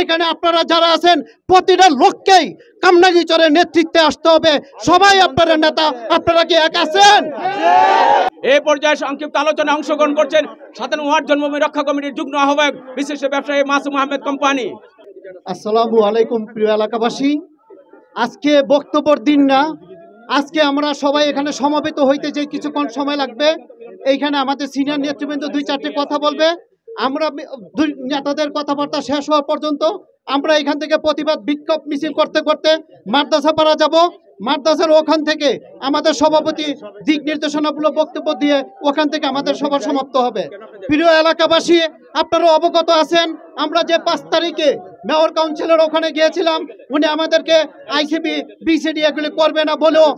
এইখানে আপনারা যারা আছেন প্রতিটা লোককেই কামনাগিচরের নেতৃত্বে আসতে হবে। সবাই আপনারা নেতা, আপনারা কি এক আছেন? এই পর্যায়ে সংক্ষিপ্ত আলোচনায় অংশগ্রহণ করছেন 57 ওয়ার্ড জন্মভূমি রক্ষা কমিটির যুগ্ম আহ্বায়ক বিশিষ্ট ব্যবসায়ী মাসুম আহমেদ কোম্পানি। আসসালামু আলাইকুম প্রিয় এলাকাবাসী, আজকে বক্তব্যের দিন না, আজকে আমরা সবাই এখানে সমবেত হইতে যে কিছুক্ষণ সময় লাগবে। এইখানে আমাদের সিনিয়র নেতৃবৃন্দ 2-4টে কথা বলবে। আমরা দুই নেতাদের কথাবার্তা শেষ হওয়া পর্যন্ত আমরা এখান থেকে প্রতিবাদ বিক্ষোভ মিছিল করতে করতে মাদ্রাসা পাড়া যাব। মাদ্রাসার ওখান থেকে আমাদের সভাপতি দিক নির্দেশনামূলক বক্তব্য দিয়ে ওখান থেকে আমাদের সভা সমাপ্ত হবে। প্রিয় এলাকাবাসী, আপনারা অবগত আছেন, আমরা যে 5 তারিখে মেয়র কাউন্সিলর ওখানে গিয়েছিলাম, উনি আমাদেরকে আইসিবি বিসিডি এগুলি করবে না বলেও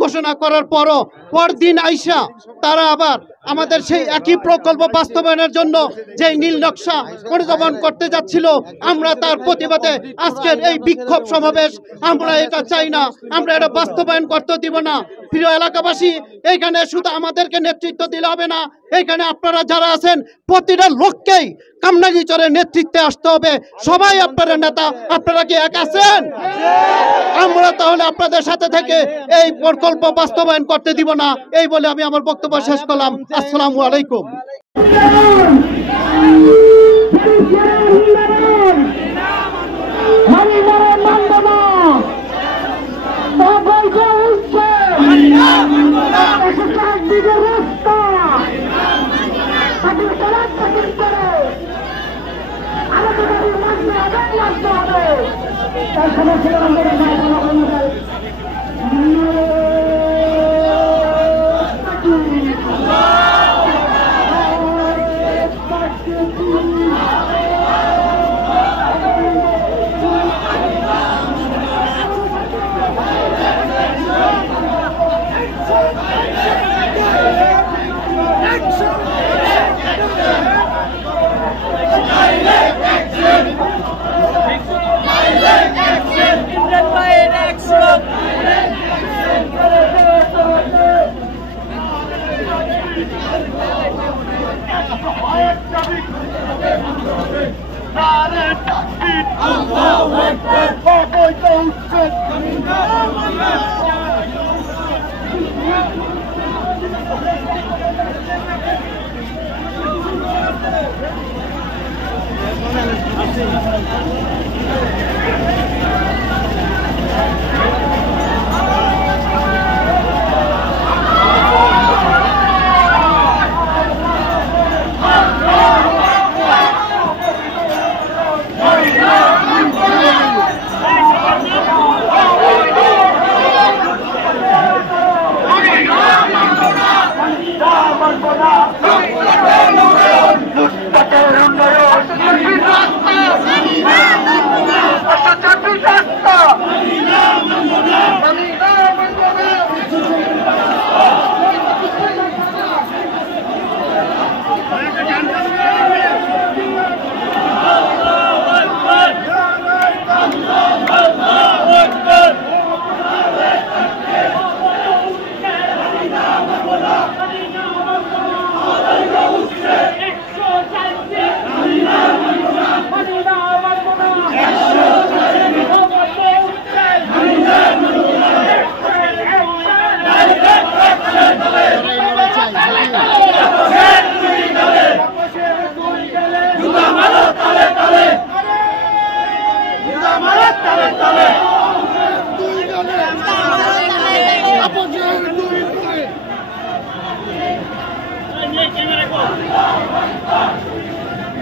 ঘোষণা করার পরদিন আইসা তারা আবার আমাদের সেই একই প্রকল্প বাস্তবায়নের জন্য যে নীল নকশা অনুধাবন করতে যাচ্ছিল, আমরা তার প্রতিবাদে আজকের এই বিক্ষোভ সমাবেশ। আমরা এটা চাই না, আমরা এটা বাস্তবায়ন করতে দিব না। প্রিয় এলাকাবাসী, এইখানে শুধু আমাদেরকে নেতৃত্ব দিলে হবে না, এইখানে আপনারা যারা আছেন প্রতিটা লোককেই কামনাগিচরের নেতৃত্বে আসতে হবে। সবাই আপনারা নেতা, আপনারা কি এক আছেন? আমরা তাহলে আপনাদের সাথে থেকে এই প্রকল্প বাস্তবায়ন করতে দিব না। এই বলে আমি আমার বক্তব্য শেষ করলাম। আসসালামু আলাইকুম।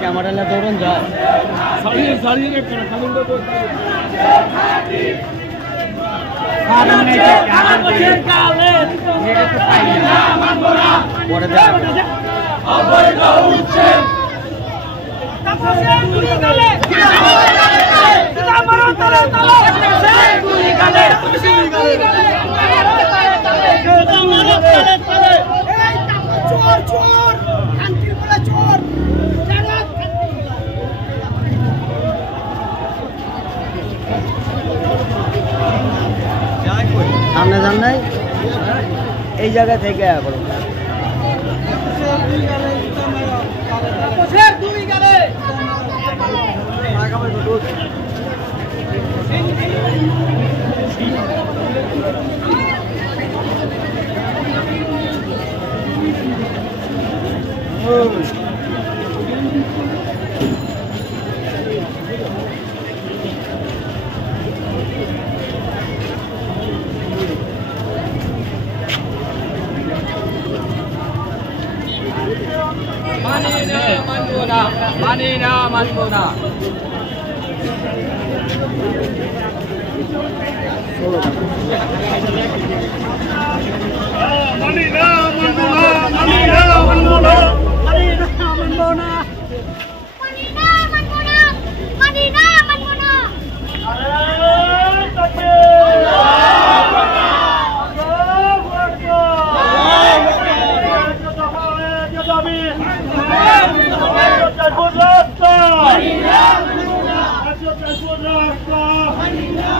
ক্যামেরা দৌড়ন যায় সামনে যান নাই এই জায়গা থেকে করো মানি না মানবো না Maninah,